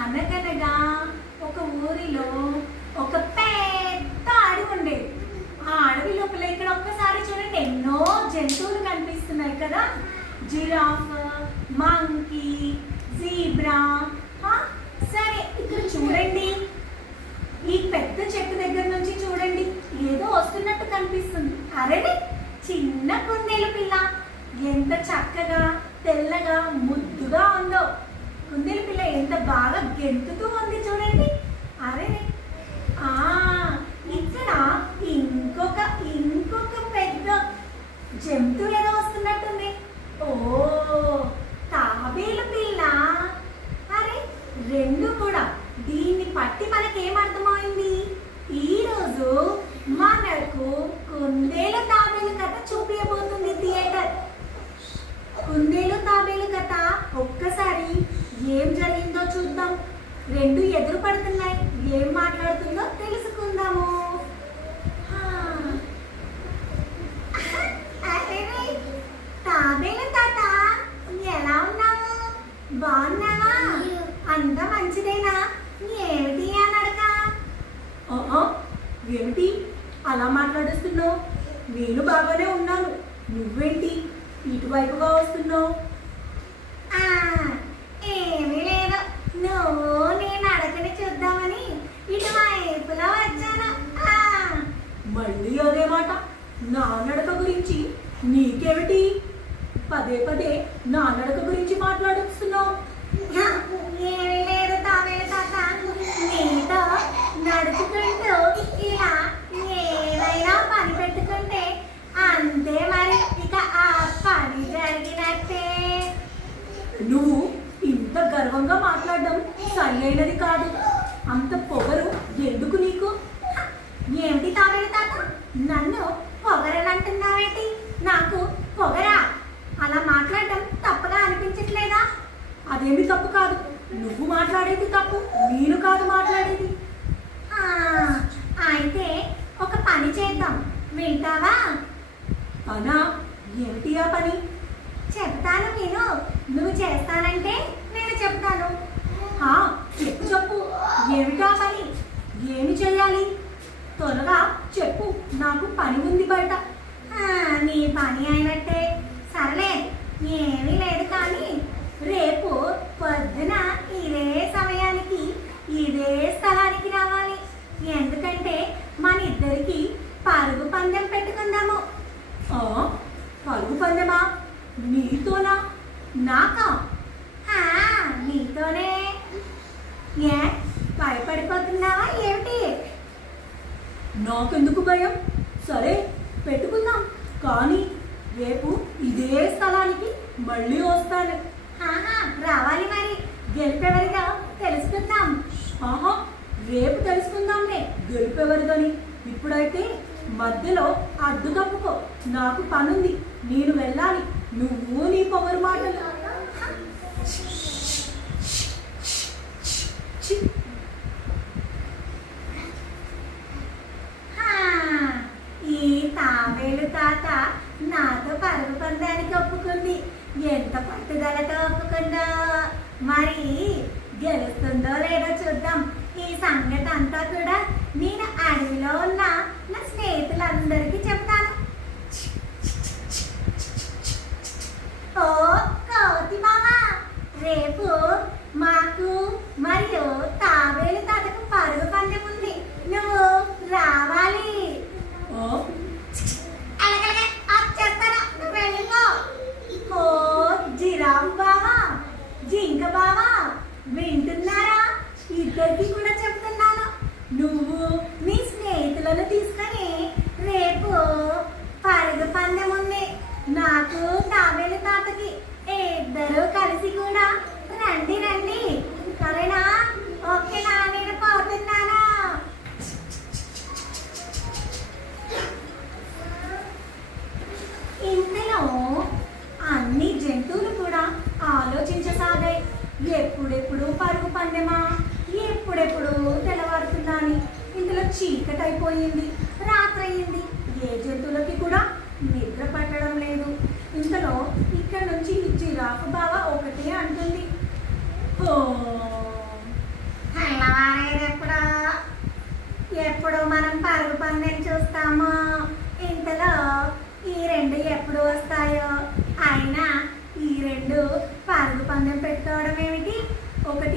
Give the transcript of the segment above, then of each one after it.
అనగనగా ఒక ఊరిలో ఒక పెద్ద అడవి ఉండేది. ఆ అడవి లోపల ఇక్కడ ఒక్కసారి చూడండి ఎన్నో జంతువులు కనిపిస్తున్నాయి కదా. Giraffe, monkey, zebra. సరే ఇక్కడ చూడండి, ఈ పెద్ద చెట్టు దగ్గర నుంచి చూడండి ఏదో వస్తున్నట్టు కనిపిస్తుంది. అరే చిన్న కుందేలు పిల్ల ఎంత చక్కగా తెల్లగా ముద్దుగా ఉందో. కుందేలు పిల్ల ఎంత బాగా గెంతుతూ ఉంది చూడండి. అరే ఇక్కడ ఇంకొక పెద్ద జంతువు ఏదో వస్తున్నట్టుంది. ఓ తాబేలు పిల్ల. అరే రెండు కూడా. దీన్ని పట్టి మనకేమర్థమైంది, ఈరోజు మనకు కుందేలు తాబేలు కథ చూపించబోతుంది థియేటర్. కుందేలు తాబేలు కథ ఒక్కసారి ఏం జరిగిందో చూద్దాం. రెండు ఎదురు పడుతున్నాయి, ఏం మాట్లాడుతుందో తెలుసుకుందాము. తాబేలు తాత ఎలా ఉన్నావు, బాగున్నావా, అంతా మంచిదేనా, ఏమిటి అని అడగా. ఏమిటి అలా మాట్లాడుస్తున్నావు, నేను బాగానే ఉన్నాను, నువ్వేంటి ఇటువైపుగా వస్తున్నావు. ఏమీ లేదు, నువ్వు నేను అడగని చూద్దామని ఇటువైపులా వచ్చాను. మళ్ళీ అదే మాట, నా నడక గురించి నీకేమిటి, పదే పదే నా నడక గురించి మాట్లాడుతున్నావు. ఏమీ లేదు తాబేలు తాత, నీతో నడుచుకుంటూ ఇలా ఏదైనా పని పెట్టుకుంటే అంతే, మరి ఇక ఆ పని జరిగినట్టే. నువ్వు ఇంత గర్వంగా మాట్లాడడం సరి అయినది కాదు. అంత పొగరు ఎందుకు నీకు. ఏమిటి తాబేలు తాత, నన్ను పొగరనంటున్నావేంటి, నాకు పొగరా, అలా మాట్లాడడం తప్పుగా అనిపించట్లేదా. అదేమి తప్పు కాదు, నువ్వు మాట్లాడేది తప్పు, నేను కాదు మాట్లాడేది. అయితే ఒక పని చేద్దాం, వింటావా. పనా, ఏమిటి ఆ పని. చెప్తాను విను, నువ్వు చేస్తానంటే నేను చెప్తాను. చెప్పు చెప్పు, ఏమిటా పని, ఏమి చెయ్యాలి, త్వరగా చెప్పు, నాకు పని ఉంది బయట. నీ పని అయినట్టే, సర్లే ఏమీ లేదు కానీ రేపు పొద్దున ఇదే సమయానికి ఇదే స్థలానికి రావాలి. ఎందుకంటే మన ఇద్దరికి పరుగు పందెం పెట్టుకుందాము. పరుగు పందెమా, నీతోనా నాకా. నీతోనే. ఏ భయపడిపోతున్నావా ఏమిటి. నాకెందుకు భయం, సరే పెట్టుకుందాం, కానీ రేపు ఇదే స్థలానికి మళ్ళీ వస్తాను. రావాలి, మరి గెలిపేవరిగా తెలుసుకుందాం. రేపు తెలుసుకుందాంలే గెలిపేవరిదని. ఇప్పుడైతే మధ్యలో అడ్డు తప్పుకో, నాకు పనుంది, నేను వెళ్ళాలి. నువ్వు నీ పొగరు మాటలు. ఈ తాబేలు తాత నాతో పరుగు పందానికి ఒప్పుకుంది. ఎంత పట్టుదలతో ఒప్పుకుందో, మరి గెలుస్తుందో లేదో చూద్దాం. ఈ సంగతి అంతా కూడా నేను అడవిలో ఉన్న నా స్నేహితులందరికీ చెప్తాను. ఓ కోతి మామా, రేపు మాకు మరియు తాబేలు తాతకు పరుగు పందెం ఉంది, నువ్వు రావాలి. ఓ జిరాఫ్ బావా, జింక బావా, వింటున్నారా, ఇద్దరికి కూడా చెప్తున్నాను. నువ్వు నీ స్నేహితులను తీసుకొని రేపు పరుగు పందెం ఉంది, నాకు తాబేలు తాతకి. ఇద్దరు కలిసి కూడా రండి రండి, సరేనా. ఓకేనా, నేను పోతున్నానా. ఇంతలో అన్ని జంతువులు కూడా ఆలోచించసాగాయి. ఎప్పుడెప్పుడు పరుగు పందెమా, ఎప్పుడెప్పుడు తెల్లవారుతుందా అని. ఇంతలో చీకటి అయిపోయింది, రాత్రి అయింది. ఏ జంతువులకి కూడా నిద్ర పట్టడం లేదు. ఇంతలో ఇక్కడ నుంచి జిరాఫ్ బావ ఒకటే అంటుంది, ఓ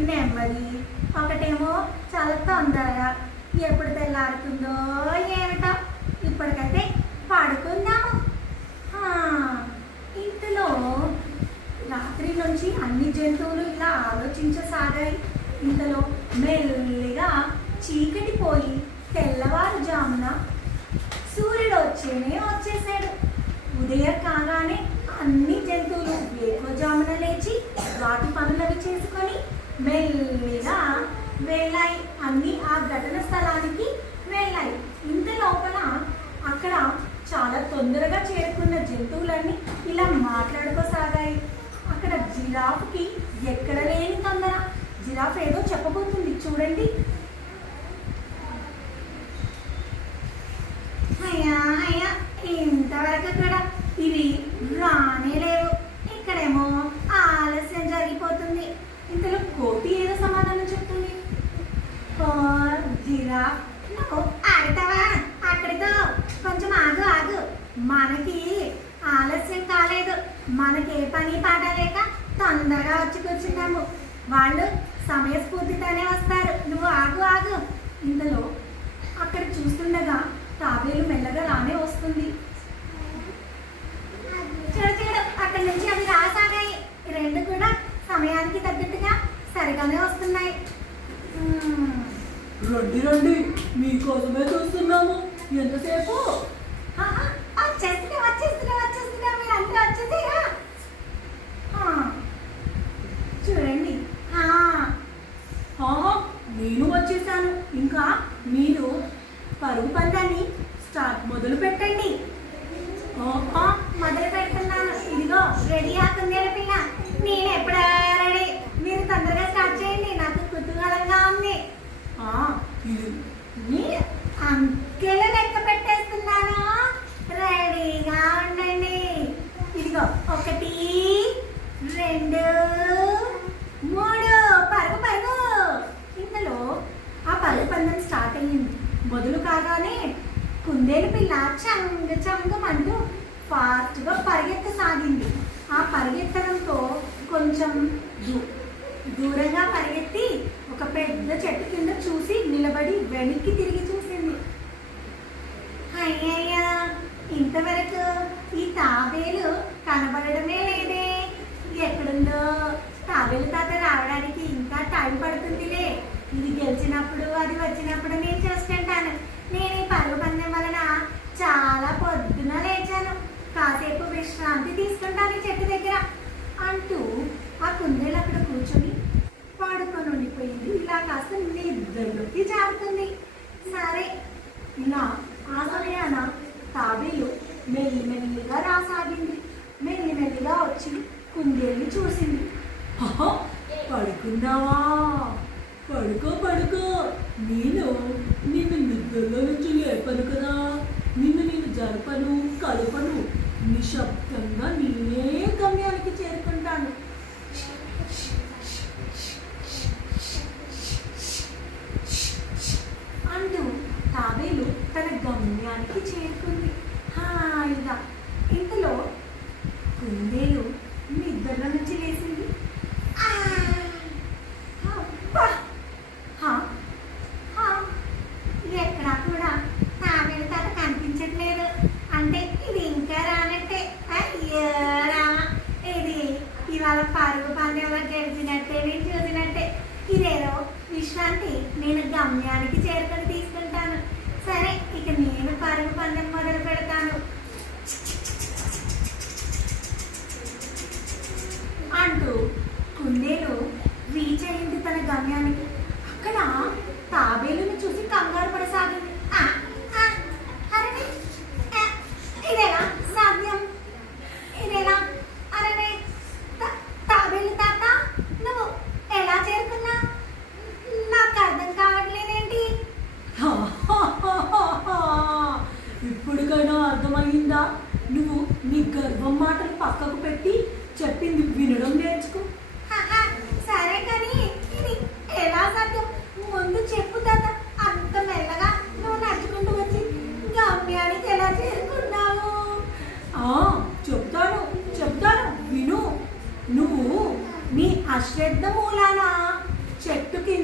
నెమ్మది, ఒకటేమో చాలా తొందరగా. ఎప్పుడు తెల్లారుతుందో ఏమిటో. ఇప్పటికైతే పడుకుందాము. ఇంతలో రాత్రి నుంచి అన్ని జంతువులు ఇలా ఆలోచించసాగాయి. ఇంతలో మెల్లిగా చీకటి పోయి తెల్లవారుజామున సూర్యుడు వచ్చేసాడు. ఉదయం కాగానే అన్ని జంతువులు వేకువజామున లేచి వాటి పనులవి చేసుకొని మెల్లిగా వెళ్ళాయి. అన్ని ఆ ఘటన స్థలానికి వెళ్ళాయి. ఇంత లోపల అక్కడ చాలా తొందరగా చేరుకున్న జంతువులన్నీ ఇలా మాట్లాడుకోసాగాయి. అక్కడ జిరాఫ్కి ఎక్కడ లేని తొందర. జిరాఫ్ ఏదో చెప్పబోతుంది, చూడండి. అయ్యా అయ్యా, ఇంతవరకు కూడా ఇవి రానే లేవు. ఇక్కడేమో ఆలస్యం జరిగిపోతుంది. ఇంతలో కోతి ఏదో సమాధానం చెప్తుంది. జిరాఫ్, నువ్వు ఆగుతావా? అక్కడితో కొంచెం ఆగు ఆగు. మనకి ఆలస్యం కాలేదు. మనకి ఏ పని పాట లేక తొందరగా వచ్చి కూర్చున్నాము. వాళ్ళు సమయస్ఫూర్తితోనే వస్తారు. నువ్వు ఆగు ఆగు. ఇంతలో అక్కడ చూస్తుండగా తాబేలు మెల్లగా రానే వస్తుంది. చూడు అక్కడి నుంచి అవి రాసాగాయి. రెండు కూడా సమయానికి తగ్గట్టుగా సరిగానే వస్తున్నాయి. రండి రండి, మీకోసమే చూస్తున్నాము. ఎంతసేపు? వచ్చేస్తున్నా మీరు అందరూ వచ్చేసారా? చూడండి, నేను వచ్చేసాను. ఇంకా మీరు పరుగు పందాన్ని మొదలు పెట్టండి. మొదలు పెడుతున్నాను. ఇదిగో రెడీ అవుతుంది పిల్ల. నేను ఎప్పుడా రెడీ. మీరు తొందరగా స్టార్ట్ చేయండి, నాకు కుతూహలంగా ఉంది. అంకెలు లెక్క పెట్టేస్తున్నాను. రెడీగా ఉండండి. ఇదిగో 1 2 3 పరుగు పరుగు. ఇంతలో ఆ పరుగు పందెం స్టార్ట్ అయ్యింది. మొదలు కాగానే కుందేలు పిల్ల చంగమంటూ ఫాస్ట్గా పరిగెత్తసాగింది. ఆ పరిగెత్తడంతో కొంచెం దూరంగా పరిగెత్తి ఒక పెద్ద చెట్టు కింద చూసి నిలబడి వెనక్కి తిరిగి చూసింది. అయ్యయ్యా, ఇంతవరకు ఈ తాబేలు కనబడడమే లేదే. ఎక్కడుందో? తాబేలు తాత రావడానికి ఇంకా టైం పడుతుందిలే. ఇది గెలిచినప్పుడు అది వచ్చినప్పుడు నేను చూసుకుంటాను. నేను ఈ పరుగు పందెం వలన చాలా పొద్దున లేచాను. కాసేపు విశ్రాంతి తీసుకుంటాను చెట్టు దగ్గర అంటూ ఆ కుందేలు అక్కడ కూర్చొని పాడుకొని ఉండిపోయింది. ఇలా కాస్త నిద్రలోకి జారుతుంది. సరే, ఇలా ఆ సమయాన తాబేలు మెల్లిమెల్లిగా రాసాగింది. మెల్లిమెల్లిగా వచ్చి కుందేలుని చూసింది. పడుకున్నావా? పడుకో. నిన్ను నిద్రలో నుంచి లేపను కదా. నేను జరపను, కలపను. నిశ్శబ్దంగా నేనే గమ్యానికి చేరుకుంటాను. అంటూ తాబేలు తన గమ్యానికి చేరుకుంది హాయిగా. ఇంతలో కుందేలు నిద్రలో నుంచి లేచింది. ఎక్కడా కూడా తాబేలు తాత కనిపించట్లేదు. అంటే ఇది ఇంకా రానట్టే. ఇది ఇవాళ పరుగు పందెంలో గెలిచినట్టే, నేను చూసినట్టే. ఇదేదో విశ్రాంతి, నేను గమ్యానికి చేరుకొని తీసుకుంటాను. సరే, ఇక నేను పరుగు పందెం మొదలు పెడతాను అంటూ కుందేలు రీచ్ అయింది తన గమ్యానికి. అక్కడ తాబేలుని చూసి కంగారు పడసాగింది. ఇదేనా సాధ్యం? ఇదేనా? అరే తాబేలు తాత, నువ్వు ఎలా చేరుకున్నా? నాకు అర్థం కావట్లేదేంటి? ఇప్పటికైనా అర్థమయ్యిందా? నువ్వు నీ గర్వం మాటలు పక్కకు పెట్టి చెప్పింది వినడం నేర్చుకో. సరే, కానీ ఇది ఎలా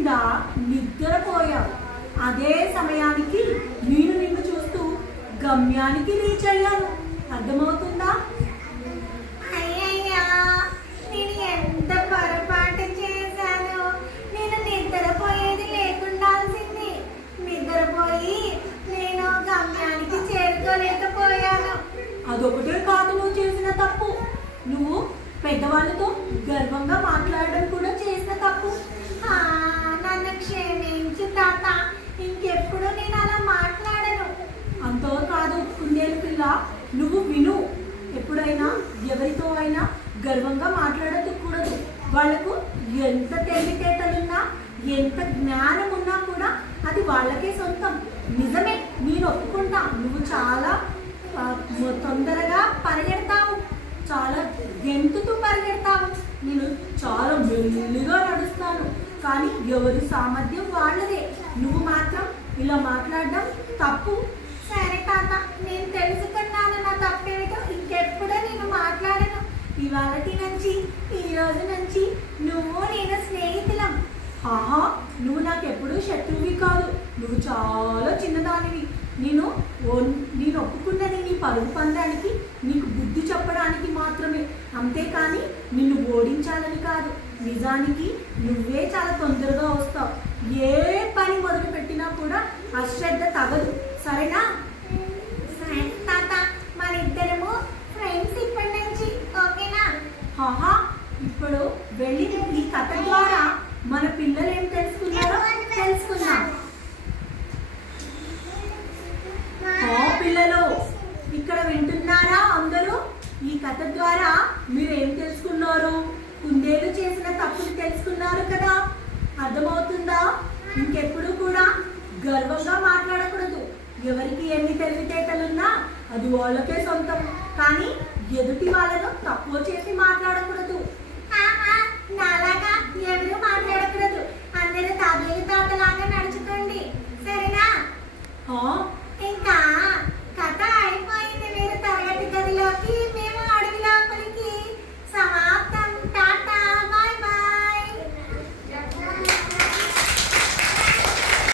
కింద నిద్రపోయావు. అదే సమయానికి నేను నిన్ను చూస్తూ గమ్యానికి రీచ్ అయ్యాను. అర్థమవుతుందా? అయ్యయ్యా, నేను ఎంత పొరపాటు చేశాను. నేను నిద్రపోయేది లేకుండాల్సింది. నిద్రపోయి నేను గమ్యానికి చేరుకోలేకపోయాను. అదొకటే కాదు నువ్వు చేసిన తప్పు. నువ్వు పెద్దవాళ్ళతో గర్వంగా మాట్లాడడం కూడా చేసిన తప్పు. ఆ, నన్ను క్షమించు తాత. ఇంకెప్పుడు నేను అలా మాట్లాడను. అంతో కాదు కుందేలు పిల్ల, నువ్వు విను. ఎప్పుడైనా ఎవరితో అయినా గర్వంగా మాట్లాడకూడదు. వాళ్ళకు ఎంత తెలివితేటలున్నా ఎంత జ్ఞానం ఉన్నా కూడా అది వాళ్ళకే సొంతం. నిజమే, నేను ఒప్పుకుంటా. నువ్వు చాలా తొందరగా పరిగెడతావు, చాలా గెంతుతూ పరిగెడతావు. నేను చాలా మెల్లిగా నడుస్తాను. కానీ ఎవరి సామర్థ్యం వాళ్ళదే. నువ్వు మాత్రం ఇలా మాట్లాడడం తప్పు. సరే తాత, నేను తెలుసుకున్నాను నా తప్పేమిటో. ఇంకెప్పుడు నేను మాట్లాడను. ఇవాళటి నుంచి, ఈ రోజు నుంచి నువ్వు నేను స్నేహితులం. ఆహా, నువ్వు నాకెప్పుడూ శత్రువువి కాదు. నువ్వు చాలా చిన్నదానివి. నేను ఒప్పుకున్నది నీ పరుగు పందానికి, నీకు బుద్ధి చెప్పడానికి మాత్రమే. అంతేకాని నిన్ను ఓడించాలని కాదు. నిజానికి నువ్వే చాలా తొందరగా వస్తావు. ఏ పని మొదలు పెట్టినా కూడా అశ్రద్ధ తగదు. సరేనా? సరే తాత, మన ఇద్దరము ఫ్రెండ్స్ ఇప్పటి నుంచి. ఓకేనా? ఆహా, ఇప్పుడు వెళ్ళి ఈ కథ ద్వారా మన పిల్లలు ఏం తెలుసుకున్నారో తెలుసుకుందాం. పిల్లలు ఇక్కడ వింటున్నారా అందరూ? ఈ కథ ద్వారా మీరు ఏం తెలుసుకున్నారు? కుందేలు చేసిన తప్పులు తెలుసుకున్నారు కదా. అర్థమవుతుందా? ఇంకెప్పుడు కూడా గర్వంగా మాట్లాడకూడదు. ఎవరికి ఎన్ని తెలివితేటలున్నా అది వాళ్ళకే సొంతం. కానీ ఎదుటి వాళ్ళను తక్కువ చేసి మాట్లాడకూడదు. నాలాగా ఎవరు మాట్లాడకూడదు. అందరూ తాతయ్య తాతలాగా నడుచుకోండి. సరేనా?